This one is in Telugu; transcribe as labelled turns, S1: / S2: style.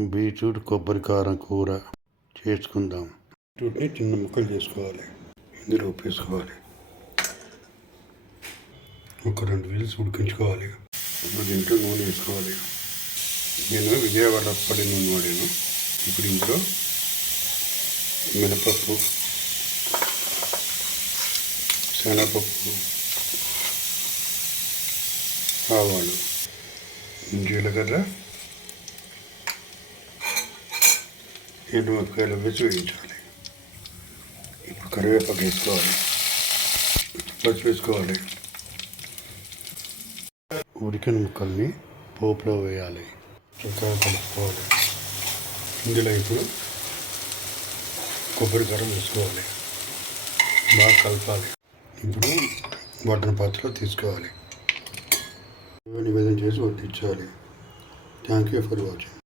S1: బీట్రూట్ కొబ్బరి కారం కూర చేసుకుందాం. బీట్రూట్ని చిన్న ముక్కలు చేసుకోవాలి. ఇందులో వేసుకోవాలి. ఒక రెండు వీల్స్ ఉడికించుకోవాలి. ఇప్పుడు దీంట్లో నూనె వేసుకోవాలి. నేను విజయవాడ పడి నూనె వాడాను. ఇప్పుడు ఇంట్లో మినపప్పు శనగపప్పు ఆవాలు జీలకర్ర ఎండుమిరపకాయలు వేసి వేయించాలి ఇప్పుడు కరివేపాకు వేసుకోవాలి. పచ్చి వేసుకోవాలి. ఉడికిన ముక్కల్ని పోపులో వేయాలి. చక్కగా కలుపుకోవాలి. ఇందులో ఇప్పుడు కొబ్బరి కారం వేసుకోవాలి. బాగా కలపాలి. ఇప్పుడు వడ్డన పాత్రలో తీసుకోవాలి. నివేదన చేసి వడ్డించాలి. Thank you for watching